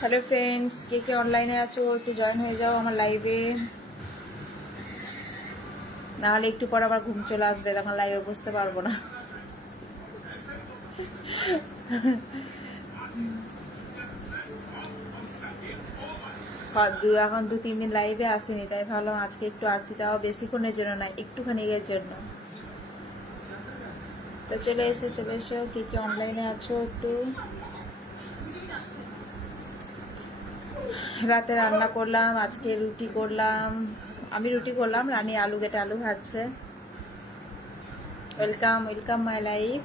Hello friends, কে কে অনলাইনে আছো একটু জয়েন হয়ে যাও আমার লাইভে, নাহলে একটু পর আবার ঘুম চলে আসবে, তখন লাইভে বুঝতে পারবো না। এখন 2-3 দিন লাইভে আসিনি, তাই ভাবলাম আজকে একটু আসি, তাও বেশিক্ষণের জন্য না, একটুখানি এর জন্য। তো চলে এসো কে কে অনলাইনে আছো একটু। রাতে রান্না করলাম, আজকে রুটি করলাম, আমি রুটি করলাম, রানী আলু কেটে আলু ভাজছে। Welcome welcome my life.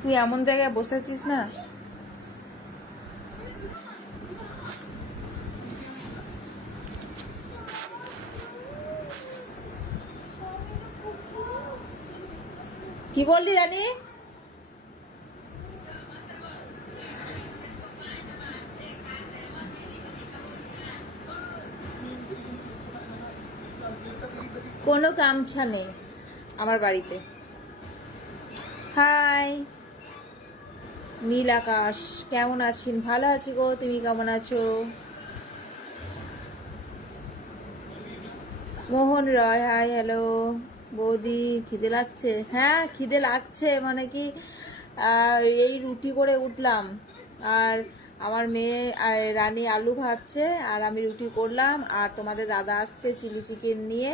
তুই এমন জায়গায় বসেছিস না, কি বললি রানী? কোনো গামছা নেই আমার বাড়িতে। হাই নীল আকাশ, কেমন আছেন? ভালো আছি গো, তুমি কেমন আছো? মোহন রয়, হাই হ্যালো। বৌদি খিদে লাগছে? হ্যাঁ খিদে লাগছে, মানে কি এই রুটি করে উঠলাম, আর আমার মেয়ে রানী আলু ভাজছে, আর আমি রুটি করলাম, আর তোমাদের দাদা আসছে চিলি চিকেন নিয়ে,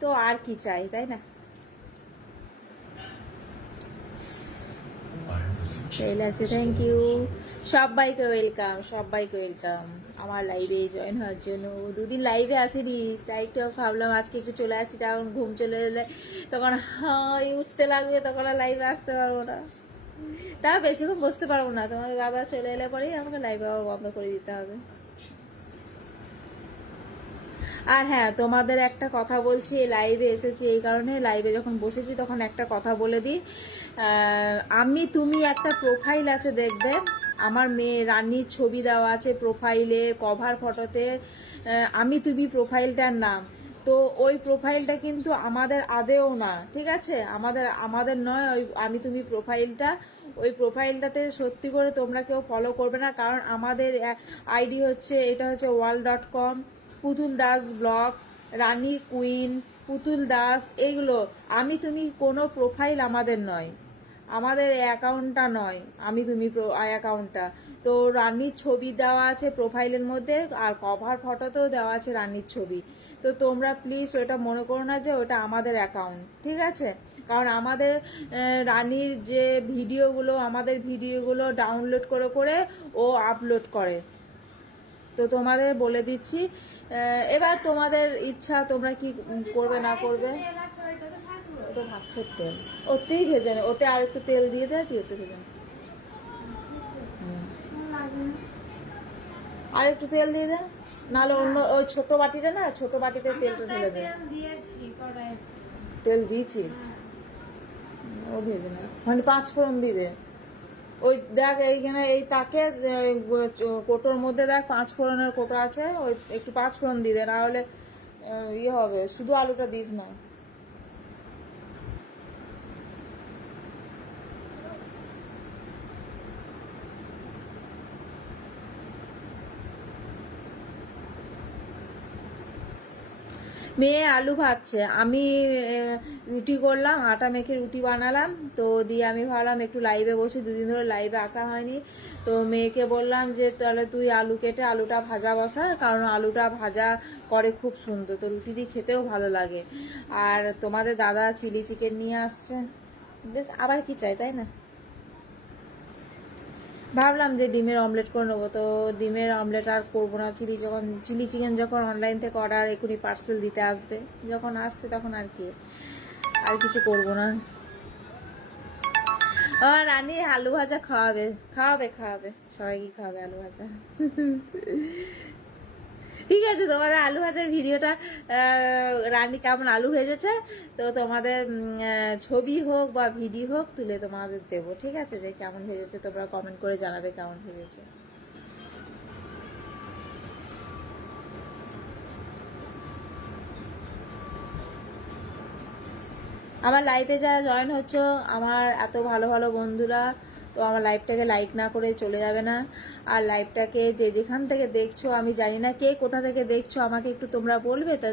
তো আর কি চাই, তাই না? ঠিক আছে, থ্যাংক ইউ। সবাইকে ওয়েলকাম, সবাইকে ওয়েলকাম আমার লাইভে জয়েন হওয়ার জন্য। 2 দিন লাইভে আসিনি, তাই একটু ভাবলাম আজকে একটু চলে আসি, তখন ঘুম চলে এলে তখন হাই উঠতে লাগবে, তখন আর লাইভে আসতে পারবো না, তা বেশিক্ষণ বসতে পারবো না, তোমার দাদা চলে এলে পরেই আমাকে লাইভে আবার বন্ধ করে দিতে হবে। আর হ্যাঁ, তোমাদের একটা কথা বলছি, লাইভে এসেছি এই কারণে, লাইভে যখন বসেছি তখন একটা কথা বলে দিই। আমি তুমি একটা প্রোফাইল আছে দেখবে, আমার মেয়ে রানীর ছবি দেওয়া আছে প্রোফাইলে, কভার ফটোতে আমি তুমি প্রোফাইলটার নাম। তো ওই প্রোফাইলটা কিন্তু আমাদের আদেও না, ঠিক আছে? আমাদের আমাদের নয় ওই আমি তুমি প্রোফাইলটা। ওই প্রোফাইলটাতে সত্যি করে তোমরা কেউ ফলো করবে না, কারণ আমাদের আইডি হচ্ছে, এটা হচ্ছে world.com, পুতুল দাস ব্লগ, রানী কুইন, পুতুল দাস, এগুলো আমি তুমি কোনো প্রোফাইল আমাদের নয়, আমাদের অ্যাকাউন্টটা নয় আমি তুমি অ্যাকাউন্টটা। তো রানীর ছবি দেওয়া আছে প্রোফাইলের মধ্যে, আর কভার ফটোতেও দেওয়া আছে রানীর ছবি। তো তোমরা প্লিজ ওটা মনে করো না যে ওটা আমাদের অ্যাকাউন্ট, ঠিক আছে? কারণ আমাদের রানীর যে ভিডিওগুলো, আমাদের ভিডিওগুলো ডাউনলোড করে করে ও আপলোড করে। তো তোমাদের বলে দিচ্ছি, এবার তোমাদের ইচ্ছা, তোমরা কি করবে না করবে। ওটা মাছের তেল, ওতেই ভেজে নে, ওতে আর একটু তেল দিয়ে দেয়, কি ওতে ভেজে নে, আর একটু তেল দিয়ে দেয়, নাহলে অন্য ওই ছোট বাটিটা না, ছোট বাটিতে তেলটা ঢেলে দেয়। তেল দিয়েছিস? ও ভেজে না, মানে 5 ফোড়ন দিবে। ওই দেখ এইখানে এই তাকে কোটোর মধ্যে দেখ 5 ফোড়নের কোটো আছে, ওই একটু 5 ফোড়ন দিয়ে দে, না হলে ইয়ে হবে, শুধু আলুটা দিস না। মেয়ে আলু ভাজছে, আমি রুটি করলাম, আটা মেখে রুটি বানালাম, তো দিয়ে আমি ভাবলাম একটু লাইভে বসি, 2 দিন ধরে লাইভে আসা হয়নি। তো মেয়েকে বললাম যে তাহলে তুই আলু কেটে আলুটা ভাজা বসা, কারণ আলুটা ভাজা করে খুব সুন্দর, তো রুটি দিয়ে খেতেও ভালো লাগে। আর তোমাদের দাদা চিলি চিকেন নিয়ে আসছে, বেশ আবার কি চাই, তাই না? ভাবলাম যে ডিমের অমলেট করে নেবো, তো ডিমের অমলেট আর করবো না, চিলি চিকেন যখন অনলাইন থেকে অর্ডার এখনই পার্সেল দিতে আসবে, যখন আসছে তখন আর কি, আর কিছু করবো না। রানী আলু ভাজা খাওয়াবে, খাওয়াবে খাওয়াবে, সবাইকে খাওয়াবে আলু ভাজা। ঠিক আছে, তোমাদের আলু ভাজার ভিডিওটা, রানী কেমন আলু ভেজেছে, তো তোমাদের ছবি হোক বা ভিডিও হোক তুলে তোমাদের দেবো, ঠিক আছে? যে কেমন ভেজেছে তোমরা কমেন্ট করে জানাবে কেমন ভেজেছে। আমার লাইভে যারা জয়েন হচ্ছে, আমার এত ভালো ভালো বন্ধুরা, তো আমার লাইভটাকে লাইক না করে চলে যাবে না। আর লাইভটাকে যে যেখান থেকে দেখছো, আমি জানি না কে কোথা থেকে দেখছো, আমাকে একটু তোমরা বলবে। তা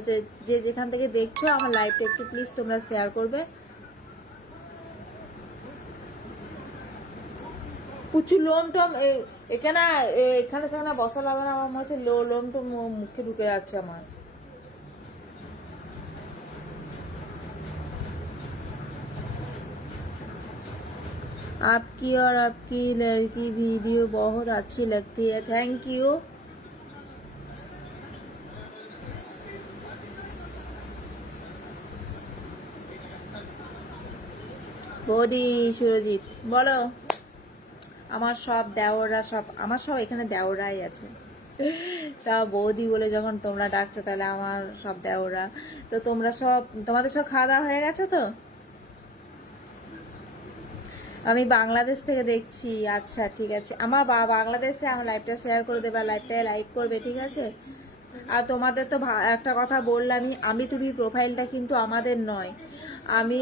যে যেখান থেকে দেখছো আমার লাইভটা একটু প্লিজ তোমরা শেয়ার করবে। প্রচুর লোম টোম এখানে এখানে সেখানে বসা লাগবে না, আমার মনে হচ্ছে লোম টোম মুখে ঢুকে যাচ্ছে আমার। आपकी और आपकी लड़की वीडियो बहुत अच्छी लगती है, थैंक यू। বৌদি সুরজিৎ বলো। আমার সব দেওররা, আমার সব এখানে দেওরাই আছে, সব বৌদি বলে যখন তোমরা ডাকছো তাহলে আমার সব দেওরা। তো তোমরা সব, তোমাদের সব খাওয়া দাওয়া হয়ে গেছে তো? আমি বাংলাদেশ থেকে দেখছি। আচ্ছা ঠিক আছে, আমার বাংলাদেশে আমার লাইভটা শেয়ার করে দেবে, লাইভটায় লাইক করবে, ঠিক আছে? আর তোমাদের তো একটা কথা বললামই, আমি তুমি প্রোফাইলটা কিন্তু আমাদের নয়। আমি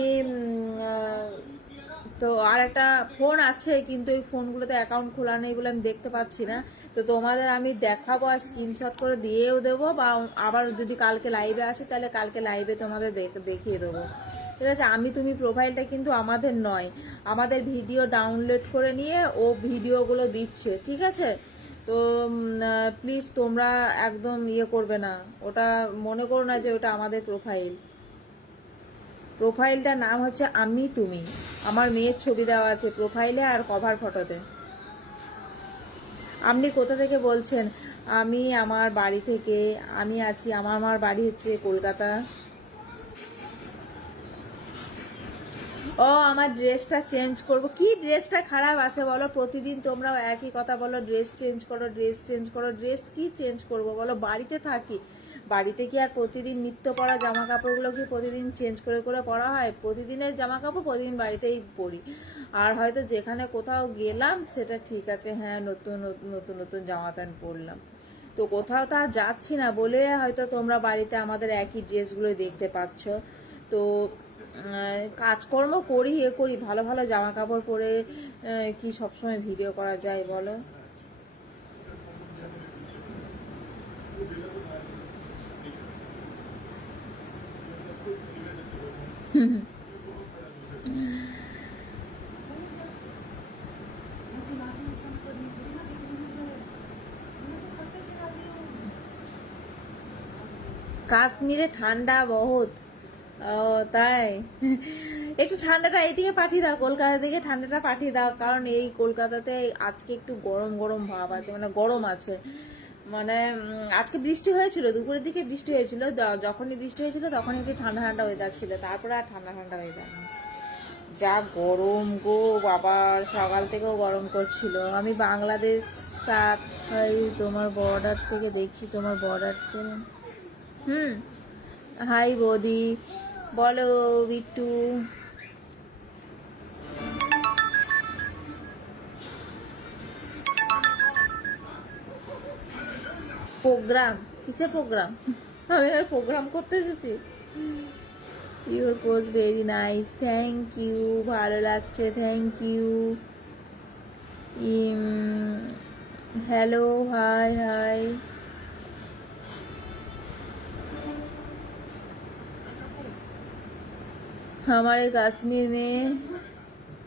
তো আর একটা ফোন আছে, কিন্তু ওই ফোনগুলোতে অ্যাকাউন্ট খোলা নেই বলে আমি দেখতে পাচ্ছি না। তো তোমাদের আমি দেখাবো আর স্ক্রিনশট করে দিয়েও দেবো, বা আবার যদি কালকে লাইভে আসে তাহলে কালকে লাইভে তোমাদের দেখিয়ে দেবো, ঠিক আছে? আমি তুমি প্রোফাইলটা কিন্তু আমাদের নয়, আমাদের ভিডিও ডাউনলোড করে নিয়ে ও ভিডিওগুলো দিচ্ছে, ঠিক আছে? তো প্লিজ তোমরা একদম ইয়ে করবে না, ওটা মনে করো না যে ওটা আমাদের প্রোফাইল। প্রোফাইলটার নাম হচ্ছে আমি তুমি, আমার মেয়ের ছবি দেওয়া আছে প্রোফাইলে আর কভার ফটোতে। আপনি কোথা থেকে বলছেন? আমি আমার বাড়ি থেকে, আমি আছি, আমার বাড়ি হচ্ছে কলকাতা। ও আমার ড্রেসটা চেঞ্জ করব, কি ড্রেসটা খারাপ আছে বলো? প্রতিদিন তোমরাও একই কথা বলো, ড্রেস চেঞ্জ করো, ড্রেস চেঞ্জ করো। ড্রেস কি চেঞ্জ করব বলো? বাড়িতে থাকি, বাড়িতে কি আর প্রতিদিন নিত্য পরা জামা কাপড়গুলো কি প্রতিদিন চেঞ্জ করে করে পরা হয়? প্রতিদিনের জামা কাপড় প্রতিদিন বাড়িতেই পরি। আর হয়তো যেখানে কোথাও গেলাম সেটা ঠিক আছে, হ্যাঁ নতুন নতুন নতুন জামা প্যান্ট পরলাম। তো কোথাও তা যাচ্ছি না বলে হয়তো তোমরা বাড়িতে আমাদের একই ড্রেসগুলো দেখতে পাচ্ছ। তো কাজকর্ম করি, করি, ভালো ভালো জামা কাপড় পরে কি সবসময় ভিডিও করা যায় বলো? কাশ্মীরে ঠান্ডা বহুত। ও তাই? একটু ঠান্ডাটা এইদিকে পাঠিয়ে দাও, কলকাতা থেকে ঠান্ডাটা পাঠিয়ে দাও, কারণ এই কলকাতাতে আজকে একটু গরম গরম ভাব আছে, মানে গরম আছে। মানে আজকে বৃষ্টি হয়েছিল, দুপুরের দিকে বৃষ্টি হয়েছিল, যখনই বৃষ্টি হয়েছিল তখন একটু ঠান্ডা ঠান্ডা ওয়েদার ছিল, তারপরে আর ঠান্ডা ঠান্ডা ওয়েদার না। যা গরম গো বাবা, সকাল থেকেও গরম করছিল। আমি বাংলাদেশ তোমার বর্ডার থেকে দেখছি, তোমার বর্ডার ছিল। হাই বৌদি বলো, বিট্টু। প্রোগ্রাম? কিসের প্রোগ্রাম? আমি আর প্রোগ্রাম করতে এসেছি? Your post very nice, thank you, ভালো লাগছে, thank you. Hello hi hi. हमारे कश्मीर में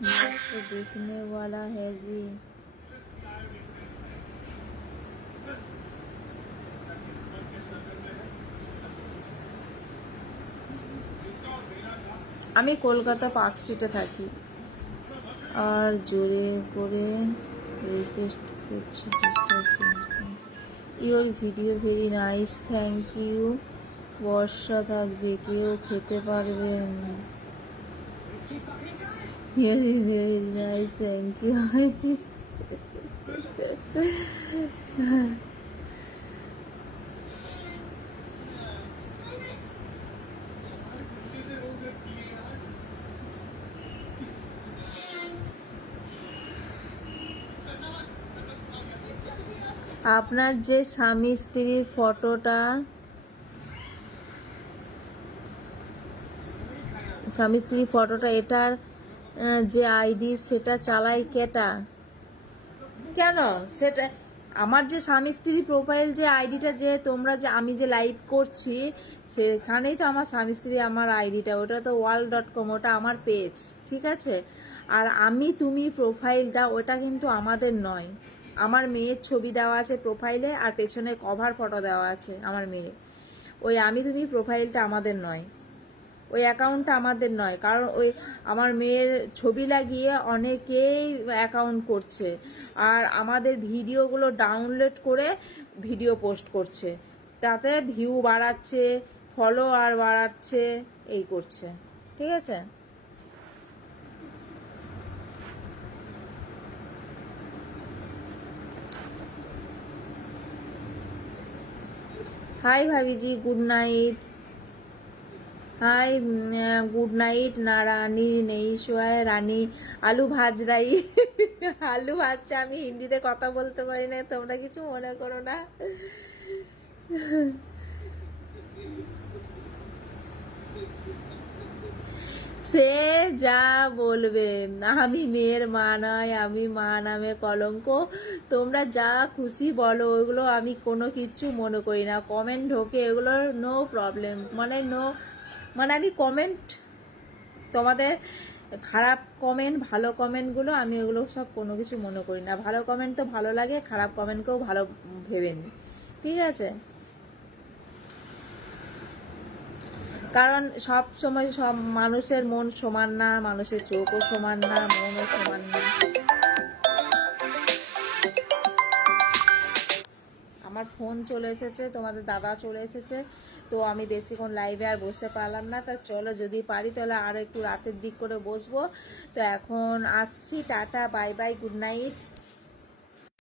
तो देखने वाला है जी। আমি কলকাতা পার্ক স্ট্রিটে থাকি। আর জোরে করে রিকোয়েস্ট করছি ডিসটা চেঞ্জ করুন। Your video very nice, thank you. বর্ষা থাকবে, কেউ খেতে পারবেন। Very very nice, thank you. আপনার যে স্বামী স্ত্রীর ফটোটা স্বামী স্ত্রী ফটোটা এটার যে আইডি সেটা চালায় কেটা? কেন সেটা আমার যে স্বামী স্ত্রী প্রোফাইল যে আইডিটা যে তোমরা যে আমি যে লাইভ করছি সেখানেই তো আমার স্বামী স্ত্রী আমার আইডিটা, ওটা তো world.com, ওটা আমার পেজ, ঠিক আছে? আর আমি তুমি প্রোফাইলটা ওটা কিন্তু আমাদের নয়। আমার মেয়ের ছবি দেওয়া আছে প্রোফাইলে আর পেছনে কভার ফটো দেওয়া আছে আমার মেয়ে। ওই আমি তুমি প্রোফাইলটা আমাদের নয়, ওই অ্যাকাউন্টটা আমাদের নয়। কারণ ওই আমার মেয়ের ছবি লাগিয়ে অনেকেই অ্যাকাউন্ট করছে আর আমাদের ভিডিওগুলো ডাউনলোড করে ভিডিও পোস্ট করছে, তাতে ভিউ বাড়াচ্ছে, ফলোয়ার বাড়াচ্ছে, এই করছে, ঠিক আছে? হাই ভাবিজি, good night. Hi, good night. না রানী নেই শোয়ায়, রানী আলু ভাজ রাই। আলু ভাজছে, আমি হিন্দিতে কথা বলতে পারি না, তোমরা কিছু মনে করো না। সে যা বলবে, আমি মেয়ের মা নয়, আমি মা নামে কলঙ্ক, তোমরা যা খুশি বলো, ওইগুলো আমি কোনো কিছু মনে করি না। কমেন্ট ঢোকে এগুলো নো প্রবলেম, মানে নো, মানে আমি কমেন্ট, তোমাদের খারাপ কমেন্ট ভালো কমেন্টগুলো আমি ওগুলো সব কোনো কিছু মনে করি না। ভালো কমেন্ট তো ভালো লাগে, খারাপ কমেন্টকেও ভালো ভেবে নি, ঠিক আছে? কারণ সব সময় সব মানুষের মন সমান না, মানুষের চোখও সমান না, মনও সমান না। আমার ফোন চলে এসেছে, তোমাদের দাদা চলে এসেছে, তো আমি বেশিক্ষণ লাইভে আর বসতে পারলাম না। তা চলো যদি পারি তাহলে আরো একটু রাতের দিক করে বসবো। তো এখন আসছি, tata, bye bye, good night.